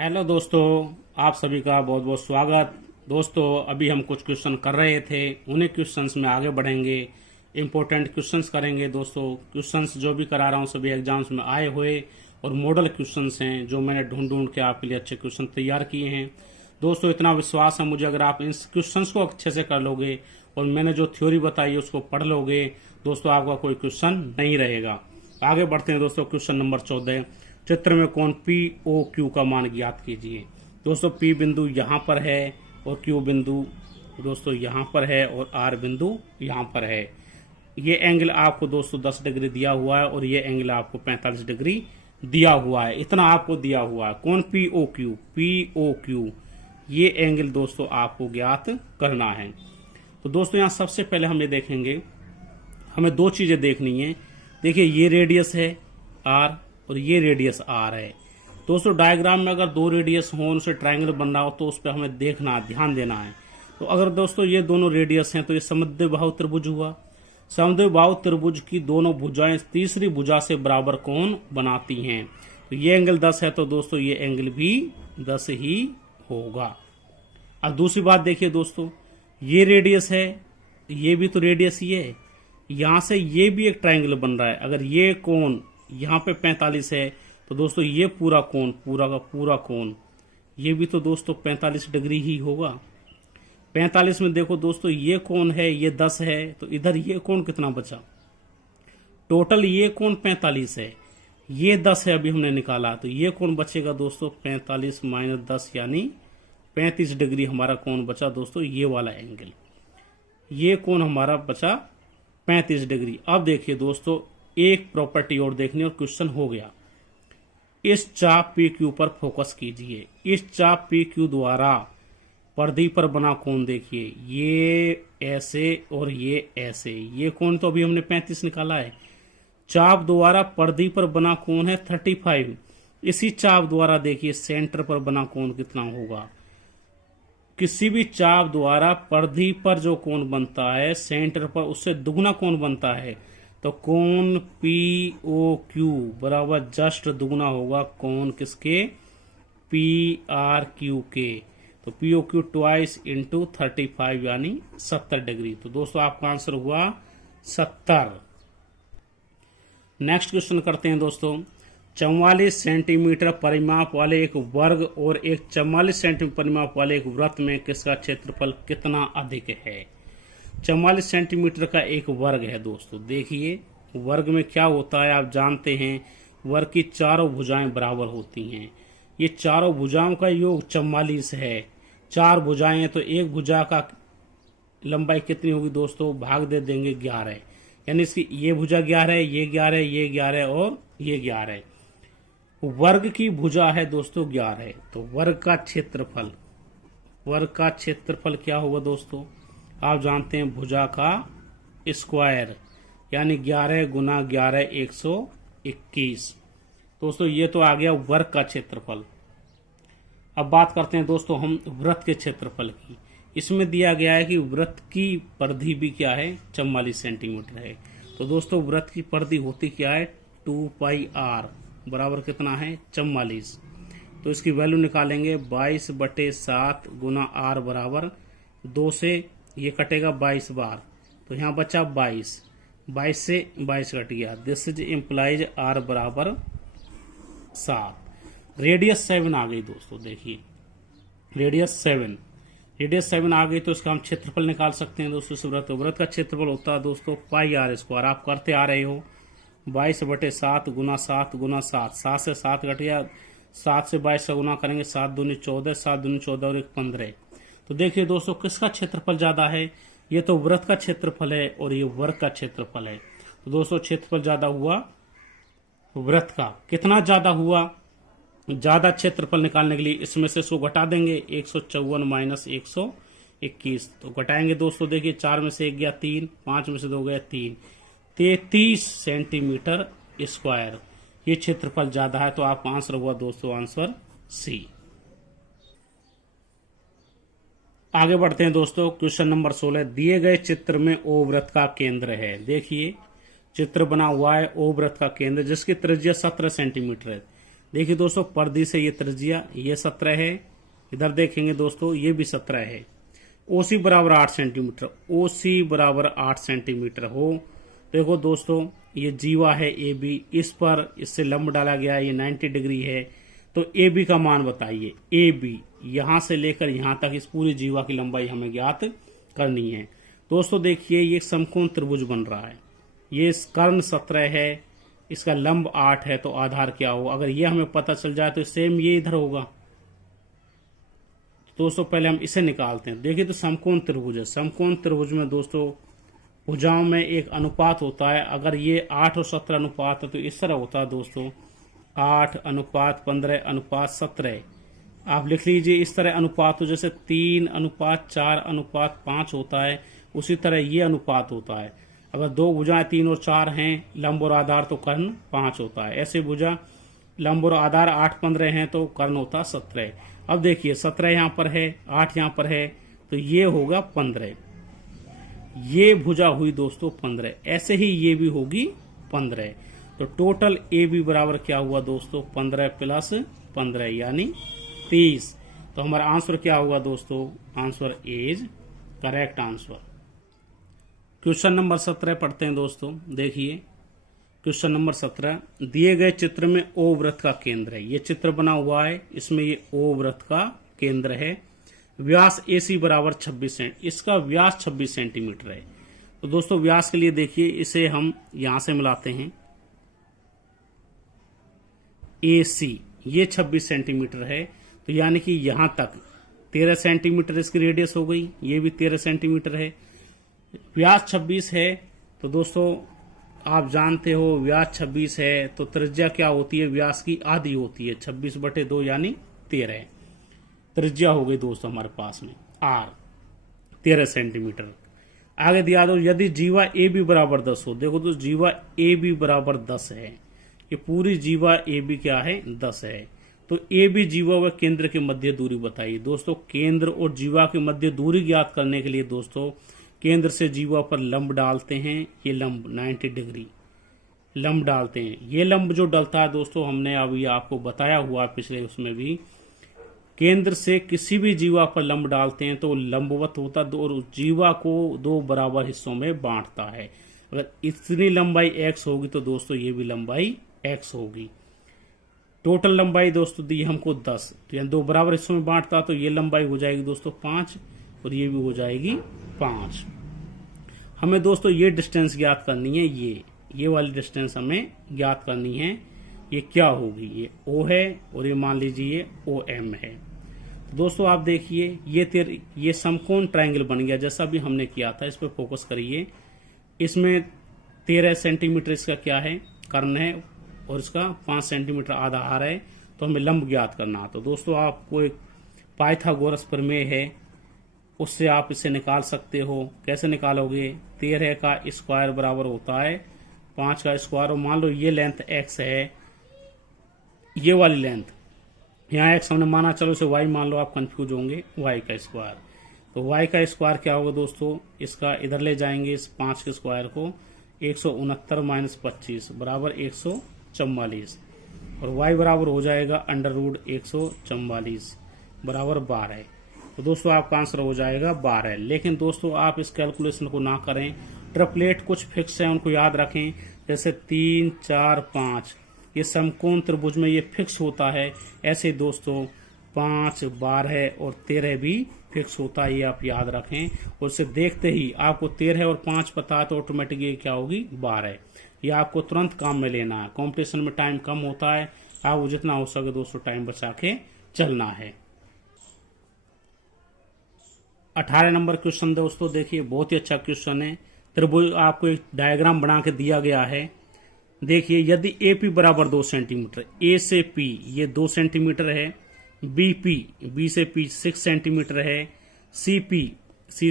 Hello दोस्तों, आप सभी का बहुत बहुत स्वागत। दोस्तों, अभी हम कुछ क्वेश्चन कर रहे थे, उन्हीं क्वेश्चंस में आगे बढ़ेंगे। इम्पोर्टेंट क्वेश्चंस करेंगे दोस्तों। क्वेश्चंस जो भी करा रहा हूँ सभी एग्जाम्स में आए हुए और मॉडल क्वेश्चंस हैं जो मैंने ढूंढ ढूंढ के आपके लिए अच्छे क्वेश्चन तैयार किए हैं। दोस्तों, इतना विश्वास है मुझे, अगर आप इन क्वेश्चंस को अच्छे से कर लोगे और मैंने जो थ्योरी बताई है उसको पढ़ लोगे दोस्तों, आपका कोई क्वेश्चन नहीं रहेगा। आगे बढ़ते हैं दोस्तों। क्वेश्चन नंबर 14, चित्र में कौन पी ओ क्यू का मान ज्ञात कीजिए। दोस्तों, पी बिंदु यहाँ पर है और क्यू बिंदु दोस्तों यहाँ पर है और आर बिंदु यहाँ पर है। ये एंगल आपको दोस्तों 10 डिग्री दिया हुआ है और ये एंगल आपको 45 डिग्री दिया हुआ है। इतना आपको दिया हुआ है। कौन पी ओ क्यू ये एंगल दोस्तों आपको ज्ञात करना है। तो दोस्तों यहाँ सबसे पहले हम ये देखेंगे, हमें दो चीजें देखनी है। देखिए, ये रेडियस है आर और ये रेडियस आर है। दोस्तों, डायग्राम में अगर दो रेडियस हो, उनसे ट्रायंगल बन रहा हो तो उस पर हमें देखना, ध्यान देना है। तो अगर दोस्तों ये दोनों रेडियस हैं तो ये समद्विबाहु त्रिभुज हुआ। समद्विबाहु त्रिभुज की दोनों भुजाएं तीसरी भुजा से बराबर कोण बनाती हैं। तो ये एंगल 10 है तो दोस्तों ये एंगल भी 10 ही होगा। अब दूसरी बात देखिए दोस्तों, ये रेडियस है, ये भी तो रेडियस ही है। यहां से ये भी एक ट्रायंगल बन रहा है। अगर ये कोण यहाँ पे 45 है तो दोस्तों ये पूरा कोण, पूरा का पूरा कोण ये भी तो दोस्तों 45 डिग्री ही होगा। 45 में देखो दोस्तों ये कोण है, ये 10 है, तो इधर ये कोण कितना बचा। टोटल ये कोण 45 है, ये 10 है अभी हमने निकाला, तो ये कोण बचेगा दोस्तों 45 माइनस 10 यानी 35 डिग्री हमारा कोण बचा दोस्तों। ये वाला एंगल, ये कोण हमारा बचा 35 डिग्री। अब देखिए दोस्तों, एक प्रॉपर्टी और देखनी और क्वेश्चन हो गया। इस चाप पी क्यू पर फोकस कीजिए। इस चाप पी क्यू द्वारा परिधि पर बना कोण देखिए, ये ऐसे और ये ऐसे। ये कोण तो अभी हमने 35 निकाला है। चाप द्वारा परिधि पर बना कोण है 35। इसी चाप द्वारा देखिए सेंटर पर बना कोण कितना होगा। किसी भी चाप द्वारा परिधि पर जो कोण बनता है सेंटर पर उससे दुगना कोण बनता है। तो कोण पी ओ क्यू बराबर जस्ट दुगना होगा कोण किसके, पी आर क्यू के। तो P O Q twice into 35 यानी 70 डिग्री। तो दोस्तों आपका आंसर हुआ 70। नेक्स्ट क्वेश्चन करते हैं दोस्तों। 44 सेंटीमीटर परिमाप वाले एक वर्ग और एक 44 सेंटीमीटर परिमाप वाले एक वृत्त में किसका क्षेत्रफल कितना अधिक है। 44 सेंटीमीटर का एक वर्ग है दोस्तों। देखिए, वर्ग में क्या होता है आप जानते हैं, वर्ग की चारों भुजाएं बराबर होती हैं। ये चारों भुजाओं का योग 44 है। चार भुजाएं तो एक भुजा का लंबाई कितनी होगी दोस्तों, भाग दे देंगे 11, यानी इसकी ये भुजा 11, ये 11, ये 11 और ये 11। वर्ग की भुजा है दोस्तों 11। तो वर्ग का क्षेत्रफल क्या होगा दोस्तों, आप जानते हैं भुजा का स्क्वायर, यानी 11 गुना 11 121। दोस्तों ये तो आ गया वर्ग का क्षेत्रफल। अब बात करते हैं दोस्तों हम वृत्त के क्षेत्रफल की। इसमें दिया गया है कि वृत्त की परिधि भी क्या है, 44 सेंटीमीटर है। तो दोस्तों वृत्त की परिधि होती क्या है, 2 पाई आर बराबर कितना है, 44। तो इसकी वैल्यू निकालेंगे 22/7 गुना आर बराबर 2 से ये कटेगा 22 बार, तो यहाँ बचा 22 से 22 कट गया। दिस इज इम्प्लाइज आर बराबर 7। रेडियस 7 आ गई दोस्तों। देखिए रेडियस 7 आ गई तो इसका हम क्षेत्रफल निकाल सकते हैं दोस्तों। इस वृत्त का क्षेत्रफल होता है दोस्तों पाई आर स्क्वायर। आप करते आ रहे हो 22/7 गुना 7 गुना 7, 7 से 7 कट गया, 7 से 22 का गुना करेंगे, 7 दूनी 14, 7 दूनी 14 और 1 15। तो देखिए दोस्तों किसका क्षेत्रफल ज्यादा है, ये तो वृत्त का क्षेत्रफल है और ये वर्ग का क्षेत्रफल है। तो दोस्तों क्षेत्रफल ज्यादा हुआ वृत्त का। कितना ज्यादा हुआ, ज्यादा क्षेत्रफल निकालने के लिए इसमें से 100 घटा देंगे, 154 माइनस 121। तो घटाएंगे दोस्तों, देखिए 4 में से 1 गया 3, 5 में से 2 गया 3, 33 सेंटीमीटर स्क्वायर ये क्षेत्रफल ज्यादा है। तो आपका आंसर हुआ दोस्तों आंसर सी। आगे बढ़ते हैं दोस्तों। क्वेश्चन नंबर 16, दिए गए चित्र में ओ वृत्त का केंद्र है। देखिए चित्र बना हुआ है ओ वृत्त का केंद्र जिसकी त्रिज्या 17 सेंटीमीटर है। देखिए दोस्तों, परिधि से ये त्रिज्या ये 17 है, इधर देखेंगे दोस्तों ये भी 17 है। ओसी बराबर 8 सेंटीमीटर, ओसी बराबर 8 सेंटीमीटर हो। देखो दोस्तों, ये जीवा है ए बी, इस पर इससे लंब डाला गया है, ये 90 डिग्री है। तो ए बी का मान बताइए। ए बी यहां से लेकर यहां तक इस पूरी जीवा की लंबाई हमें ज्ञात करनी है। दोस्तों देखिए, ये समकोण त्रिभुज बन रहा है, ये कर्ण 17 है, इसका लंब 8 है, तो आधार क्या हो? अगर ये हमें पता चल जाए तो सेम ये इधर होगा। दोस्तों पहले हम इसे निकालते हैं। देखिए तो समकोण त्रिभुज है, समकोण त्रिभुज में दोस्तों भुजाओं में एक अनुपात होता है। अगर ये 8 और 17 अनुपात है तो इस तरह होता है दोस्तों, 8:15:17। आप लिख लीजिए इस तरह अनुपात हो, जैसे 3:4:5 होता है, उसी तरह ये अनुपात होता है। अगर दो भुजाएं 3 और 4 हैं, लंब और आधार, तो कर्ण 5 होता है। ऐसे भुजा लंब और आधार 8:15 हैं तो कर्ण होता 17। अब देखिए 17 यहाँ पर है, 8 यहाँ पर है, तो ये होगा 15। ये भुजा हुई दोस्तों 15, ऐसे ही ये भी होगी 15। तो टोटल ए बी बराबर क्या हुआ दोस्तों? 15 + 15 यानी 30। तो हमारा आंसर क्या हुआ दोस्तों? Answer is correct answer. Question number 17 पढ़ते हैं दोस्तों। देखिए क्वेश्चन नंबर 17, दिए गए चित्र में ओ वृत्त का केंद्र है। ये चित्र बना हुआ है, इसमें ये ओ वृत्त का केंद्र है। व्यास AC बराबर 26 सेंट, इसका व्यास 26 सेंटीमीटर है। तो दोस्तों व्यास के लिए देखिए, इसे हम यहां से मिलाते हैं। AC ये 26 सेंटीमीटर है, तो यानी कि यहां तक 13 सेंटीमीटर इसकी रेडियस हो गई, ये भी 13 सेंटीमीटर है। व्यास 26 है, तो दोस्तों आप जानते हो व्यास 26 है तो त्रिज्या क्या होती है? व्यास की आधी होती है, 26/2 यानी 13 त्रिज्या हो गई दोस्तों हमारे पास में R 13 सेंटीमीटर। आगे दिया दो, यदि जीवा ए बी बराबर 10 हो। देखो तो जीवा ए बी बराबर 10 है, ये पूरी जीवा ए बी क्या है? 10 है। तो ए बी जीवा व केंद्र के मध्य दूरी बताइए। दोस्तों केंद्र और जीवा के मध्य दूरी ज्ञात करने के लिए दोस्तों केंद्र से जीवा पर लंब डालते हैं। ये लंब 90 डिग्री लंब डालते हैं। ये लंब जो डलता है दोस्तों, हमने अभी आपको बताया हुआ पिछले उसमें भी, केंद्र से किसी भी जीवा पर लंब डालते हैं तो लंबवत होता है और जीवा को 2 बराबर हिस्सों में बांटता है। अगर इतनी लंबाई x होगी तो दोस्तों ये भी लंबाई x होगी। टोटल लंबाई दोस्तों दी हमको 10, तो यानी 2 बराबर हिस्सों में बांटता, तो ये लंबाई हो जाएगी दोस्तों 5 और ये भी हो जाएगी 5। हमें दोस्तों ये डिस्टेंस ज्ञात करनी है, ये वाली डिस्टेंस हमें ज्ञात करनी है। ये क्या होगी? ये O है और ये मान लीजिए OM है। तो दोस्तों आप देखिए ये समकोण ट्रायंगल बन गया जैसा भी हमने किया था। इस पर फोकस करिए। इसमें 13 सेंटीमीटर इसका क्या है? कर्ण है और इसका 5 सेंटीमीटर आधार है। तो हमें लंब ज्ञात करना। तो दोस्तों आपको एक पाइथागोरस प्रमेय है, उससे आप इसे निकाल सकते हो। कैसे निकालोगे? 13 का स्क्वायर बराबर होता है 5 का स्क्वायर, और मान लो ये लेंथ x है, ये वाली लेंथ, यहाँ x हमने माना, चलो इसे y मान लो, आप कंफ्यूज होंगे, y का स्क्वायर। तो y का स्क्वायर क्या होगा दोस्तों? इसका इधर ले जाएंगे इस 5 के स्क्वायर को, 169 - 25 बराबर 144, और y बराबर हो जाएगा √144 बराबर 12। तो दोस्तों आपका आंसर हो जाएगा 12। लेकिन दोस्तों आप इस कैलकुलेशन को ना करें, ट्रिपलेट कुछ फिक्स है उनको याद रखें, जैसे 3 4 5 ये समकोण त्रिभुज में ये फिक्स होता है। ऐसे दोस्तों 5 12 और 13 भी फिक्स होता है, ये आप याद रखें। और उसे देखते ही आपको 13 और 5 पता है तो ऑटोमेटिक ये क्या होगी? 12। ये आपको तुरंत काम में लेना है। कॉम्पिटिशन में टाइम कम होता है, आपको जितना हो सके दोस्तों टाइम बचा के चलना है। 18 नंबर क्वेश्चन दोस्तों देखिए, बहुत ही अच्छा क्वेश्चन है। त्रिभुज आपको एक डायग्राम बना के दिया गया है। देखिए यदि AP बराबर 2 सेंटीमीटर, A से P ये 2 सेंटीमीटर है, B से P 6 सेंटीमीटर है, C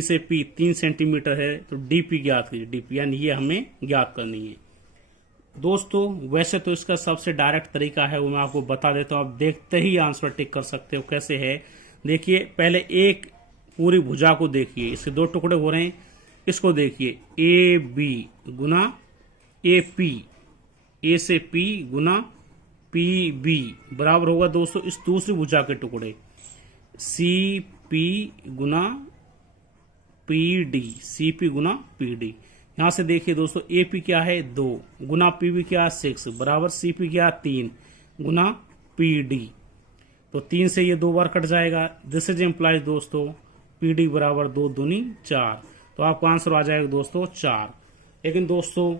से P 3 सेंटीमीटर है, तो DP ज्ञात कीजिए। DP यानी ये हमें ज्ञात करनी है। दोस्तों वैसे तो इसका सबसे डायरेक्ट तरीका है, वो मैं आपको बता देता हूँ, आप देखते ही आंसर टिक कर सकते हो। कैसे है? देखिए पहले एक पूरी भुजा को देखिए, इसके 2 टुकड़े हो रहे हैं। इसको देखिए AB गुना AP, A से P गुना पी बी बराबर होगा दोस्तों इस दूसरी भुजा के टुकड़े सी पी गुना पी डी, सी पी गुना पी डी। यहां से देखिए दोस्तों ए पी क्या है 2 गुना पी बी क्या है 6 बराबर सी पी क्या 3 गुना पी डी। तो 3 से ये 2 बार कट जाएगा। दिस इज इम्प्लाइज दोस्तों पी डी बराबर 2 दूनी 4। तो आपका आंसर आ जाएगा दोस्तों 4। लेकिन दोस्तों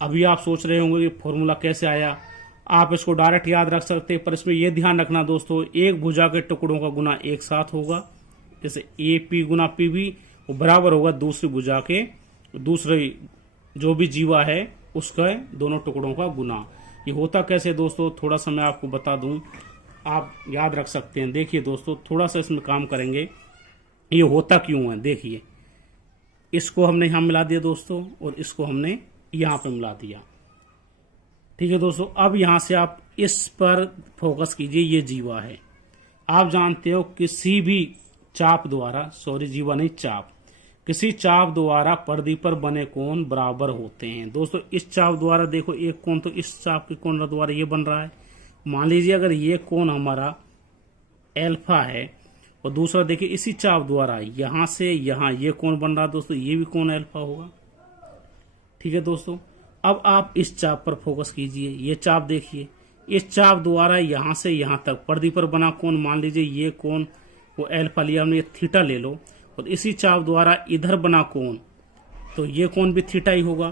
अभी आप सोच रहे होंगे कि फॉर्मूला कैसे आया। आप इसको डायरेक्ट याद रख सकते हैं, पर इसमें यह ध्यान रखना दोस्तों एक भुजा के टुकड़ों का गुना एक साथ होगा। जैसे ए पी गुना पी बी वो बराबर होगा दूसरी भुजा के दूसरे जो भी जीवा है उसका दोनों टुकड़ों का गुना। ये होता कैसे दोस्तों थोड़ा सा मैं आपको बता दूं, आप याद रख सकते हैं। देखिए दोस्तों थोड़ा सा इसमें काम करेंगे, ये होता क्यों है। देखिए इसको हमने यहां मिला दिया दोस्तों और इसको हमने यहां पे मिला दिया। ठीक है दोस्तों, अब यहां से आप इस पर फोकस कीजिए। ये जीवा है, आप जानते हो किसी भी चाप द्वारा, सॉरी जीवा नहीं चाप, किसी चाप द्वारा परिधि पर बने कोण बराबर होते हैं। दोस्तों इस चाप द्वारा देखो एक कोण तो इस चाप के कोण द्वारा ये बन रहा है। मान लीजिए अगर ये कोण हमारा एल्फा है और दूसरा देखिए इसी चाप द्वारा यहां से यहां ये कोण बन रहा है दोस्तों, ये भी कोण एल्फा होगा। ठीक है दोस्तों, अब आप इस चाप पर फोकस कीजिए। ये चाप देखिए, इस चाप द्वारा यहां से यहां तक परिधि पर बना कोण, मान लीजिए ये कोण वो एल्फा लिया हमने, ये थीटा ले लो। और इसी चाप द्वारा इधर बना कोण तो ये कोण भी थीटा ही होगा,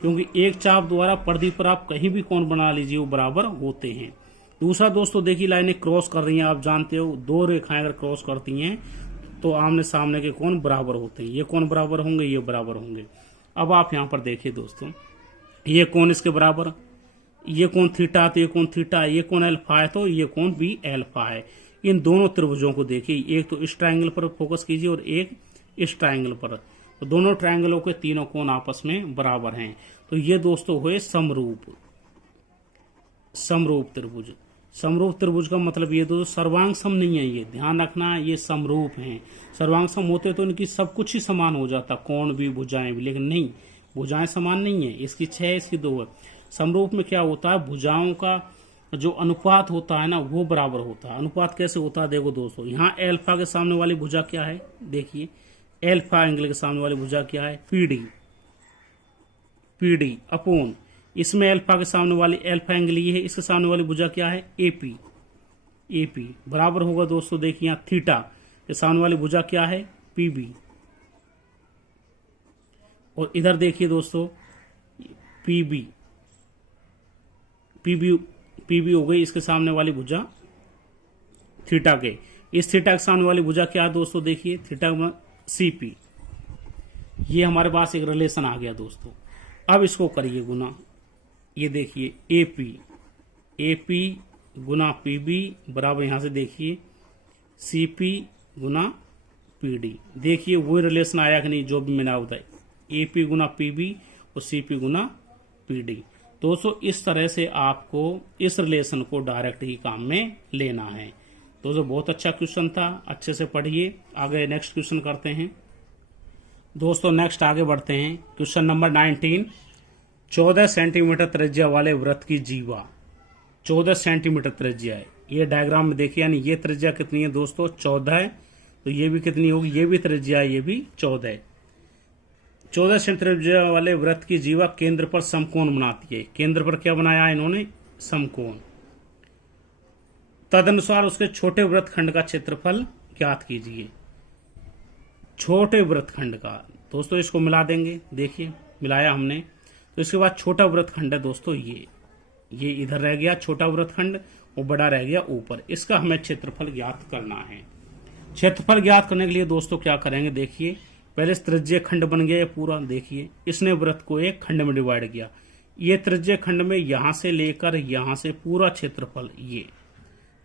क्योंकि एक चाप द्वारा परिधि पर आप कहीं भी कोण बना लीजिए वो बराबर होते हैं। दूसरा दोस्तों देखिए लाइनें क्रॉस कर रही हैं, आप जानते हो 2 रेखाएं अगर क्रॉस करती हैं तो आमने सामने के कोण बराबर होते हैं। ये कोण बराबर होंगे, ये बराबर होंगे। अब आप यहाँ पर देखिए दोस्तों ये कोण इसके बराबर, ये कोण थीटा तो ये कोण थीटा, ये कोण एल्फा है तो ये कोण भी एल्फा है। इन दोनों त्रिभुजों को देखिए, एक तो इस ट्रायंगल पर फोकस कीजिए और एक इस ट्रायंगल पर, तो दोनों ट्रायंगलों के तीनों कोण आपस में बराबर हैं। तो ये दोस्तों हुए समरूप त्रिभुज। समरूप त्रिभुज का मतलब ये दोस्तों सर्वांग सम नहीं है, ये ध्यान रखना, ये समरूप हैं। सर्वांग सम होते तो इनकी सब कुछ ही समान हो जाता, कोण भी भुजाएं भी, लेकिन नहीं, भुजाएं समान नहीं है। इसकी 6 है, इसकी 2 है। समरूप में क्या होता है, भुजाओं का जो अनुपात होता है ना वो बराबर होता है। अनुपात कैसे होता है देखो दोस्तों, यहाँ एल्फा के सामने वाली भुजा क्या है, देखिए एल्फा एंगल के सामने वाली भुजा क्या है पीडी, पीडी अपोन इसमें एल्फा के सामने वाली एल्फा एंगल ये है, इसके सामने वाली भुजा क्या है एपी, एपी बराबर होगा दोस्तों देखिए यहाँ थीटा के सामने वाली भुजा क्या है पीबी। और इधर देखिए दोस्तों पीबी, पीबी पीबी हो गई इसके सामने वाली भुजा थीटा के, इस थीटा के सामने वाली भुजा क्या है दोस्तों देखिए थीटा में सीपी। ये हमारे पास एक रिलेशन आ गया दोस्तों। अब इसको करिए गुना, ये देखिए एपी, एपी गुना पीबी बराबर यहां से देखिए सीपी गुना पीडी। देखिए वो रिलेशन आया कि नहीं जो भी मैंने बताया, एपी गुना पीबी और सीपी गुना पीडी। दोस्तों इस तरह से आपको इस रिलेशन को डायरेक्ट ही काम में लेना है। दोस्तों बहुत अच्छा क्वेश्चन था, अच्छे से पढ़िए। आगे नेक्स्ट क्वेश्चन करते हैं दोस्तों। नेक्स्ट आगे बढ़ते हैं, क्वेश्चन नंबर 19। 14 सेंटीमीटर त्रिज्या वाले वृत्त की जीवा 14 सेंटीमीटर त्रिज्या है। ये डायग्राम में देखिए, यानी ये त्रिज्या कितनी है दोस्तों 14 है, तो ये भी कितनी होगी, ये भी त्रिज्या है, ये भी 14 है। 14 सेंटीमीटर त्रिज्या वाले वृत्त की जीवा केंद्र पर समकोण बनाती है। केंद्र पर क्या बनाया इन्होंने, समकोण। तदनुसार उसके छोटे वृत्तखंड का क्षेत्रफल ज्ञात कीजिए। छोटे वृत्तखंड का दोस्तों इसको मिला देंगे, देखिए मिलाया हमने, तो इसके बाद छोटा वृत्तखंड है दोस्तों ये इधर रह गया छोटा वृत्तखंड और बड़ा रह गया ऊपर। इसका हमें क्षेत्रफल ज्ञात करना है। क्षेत्रफल ज्ञात करने के लिए दोस्तों क्या करेंगे, देखिए पहले त्रिज्य खंड बन गया पूरा, देखिए इसने वृत्त को एक खंड में डिवाइड किया। ये त्रिज्य खंड में यहां से लेकर यहां से पूरा क्षेत्रफल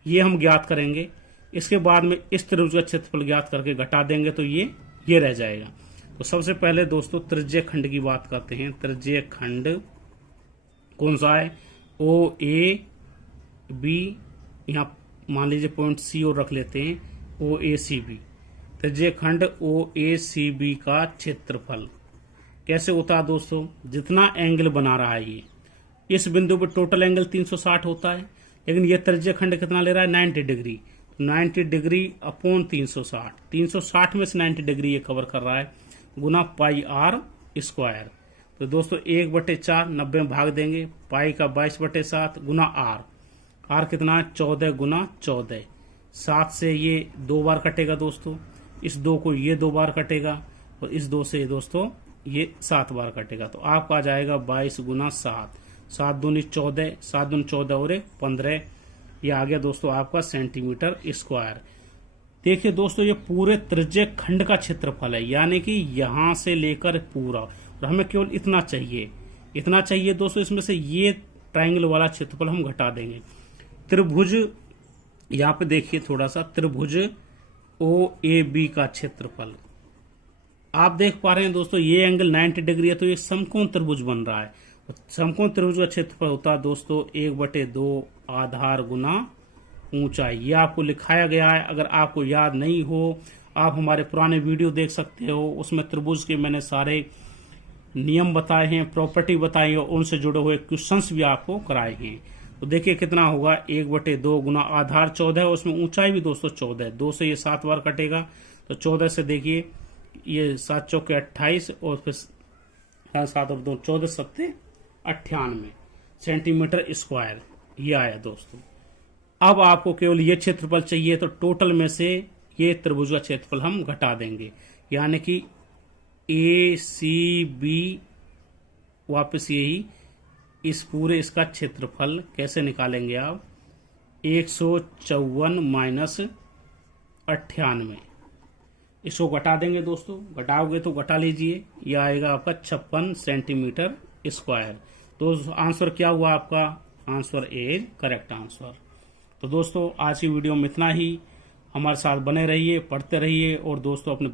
ये हम ज्ञात करेंगे। इसके बाद में इस त्रिभुज का क्षेत्रफल ज्ञात करके घटा देंगे तो ये रह जाएगा। तो सबसे पहले दोस्तों त्रिज्य खंड की बात करते हैं। त्रिज्य खंड कौन सा है, ओ ए बी, यहाँ मान लीजिए पॉइंट सी और रख लेते हैं, ओ ए सी बी। त्रिज्य खंड ओ ए सी बी का क्षेत्रफल कैसे होता है दोस्तों, जितना एंगल बना रहा है ये, इस बिंदु पर टोटल एंगल 360 होता है, लेकिन ये त्रिज्य खंड कितना ले रहा है 90 डिग्री। 90 डिग्री अपॉन 360, 360 में से 90 डिग्री ये कवर कर रहा है, गुना पाई आर स्क्वायर। तो दोस्तों 1/4 90 में भाग देंगे, पाई का 22/7 गुना आर। आर कितना है 14 गुना 14। 7 से ये 2 बार कटेगा दोस्तों, इस 2 को ये 2 बार कटेगा, और इस 2 से दोस्तों ये 7 बार कटेगा। तो आपका आ जाएगा 22 गुना 7, 7 दूनी 14, 7 दूनी 14 और 15, ये आ गया दोस्तों आपका सेंटीमीटर स्क्वायर। देखिए दोस्तों ये पूरे त्रिज्य खंड का क्षेत्रफल है, यानी कि यहां से लेकर पूरा, और हमें केवल इतना चाहिए दोस्तों। इसमें से ये ट्रायंगल वाला क्षेत्रफल हम घटा देंगे। त्रिभुज, यहाँ पे देखिए थोड़ा सा, त्रिभुज OAB का क्षेत्रफल आप देख पा रहे हैं दोस्तों, ये एंगल 90 डिग्री है, तो ये समकोण त्रिभुज बन रहा है। समकोण त्रिभुज का क्षेत्रफल होता है दोस्तों 1/2 आधार गुना ऊंचाई। ये आपको लिखाया गया है, अगर आपको याद नहीं हो आप हमारे पुराने वीडियो देख सकते हो, उसमें त्रिभुज के मैंने सारे नियम बताए हैं, प्रॉपर्टी बताई है, उनसे जुड़े हुए क्वेश्चंस भी आपको कराए हैं। तो देखिए कितना होगा 1/2 गुना आधार 14 है, उसमें ऊंचाई भी दोस्तों 14 है, 2 से ये 7 बार कटेगा, तो 14 से देखिए ये 7 चौके 28 और फिर 7 और 2 14 7 98 सेंटीमीटर स्क्वायर ये आया दोस्तों। अब आपको केवल ये क्षेत्रफल चाहिए, तो टोटल में से ये त्रिभुज का क्षेत्रफल हम घटा देंगे, यानी कि ACB वापस यही इस पूरे इसका क्षेत्रफल कैसे निकालेंगे आप, 154 माइनस 98, इसको घटा देंगे दोस्तों। घटाओगे तो घटा लीजिए, यह आएगा आपका 56 सेंटीमीटर स्क्वायर। तो आंसर क्या हुआ आपका, आंसर इज करेक्ट आंसर। तो दोस्तों आज की वीडियो में इतना ही, हमारे साथ बने रहिए, पढ़ते रहिए, और दोस्तों अपने